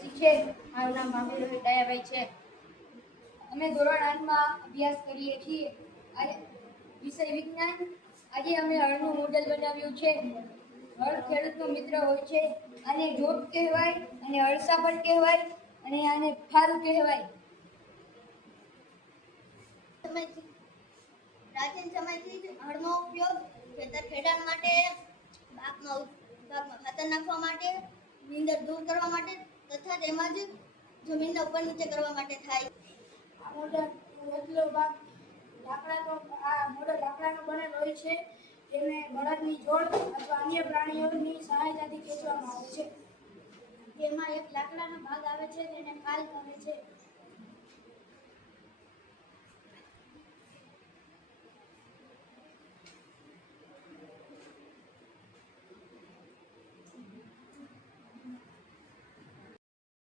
આદિવાસી છે. મારું નામ ભાભી રોહિત દયાભાઈ છે. અમે ધોરણ 8માં અભ્યાસ કરીએ છીએ. આજે વિષય વિજ્ઞાન. આજે અમે હળનું મોડેલ બનાવ્યું છે. હળ ખેડૂતનો મિત્ર હોય છે. આને જોત કહેવાય, અને હળસાપર કહેવાય, અને આને ફારું કહેવાય. પ્રાચીન સમયથી જ હળનો ઉપયોગ ખેડાણ માટે, પાકમાં ખાતર નાખવા માટે, નીંદર દૂર કરવા માટે તથા તેમજ જમીનના ઉપર નીચે કરવા માટે થાય. આ મોડેલ એટલો ભાગ લાકડાનો બનેલો હોય છે. તેને બળદની જોડ અથવા અન્ય પ્રાણીઓની સહાયતાથી ખેંચવામાં આવે છે. તેમાં એક લાકડાનો ભાગ આવે છે તેને પાલ કહે છે.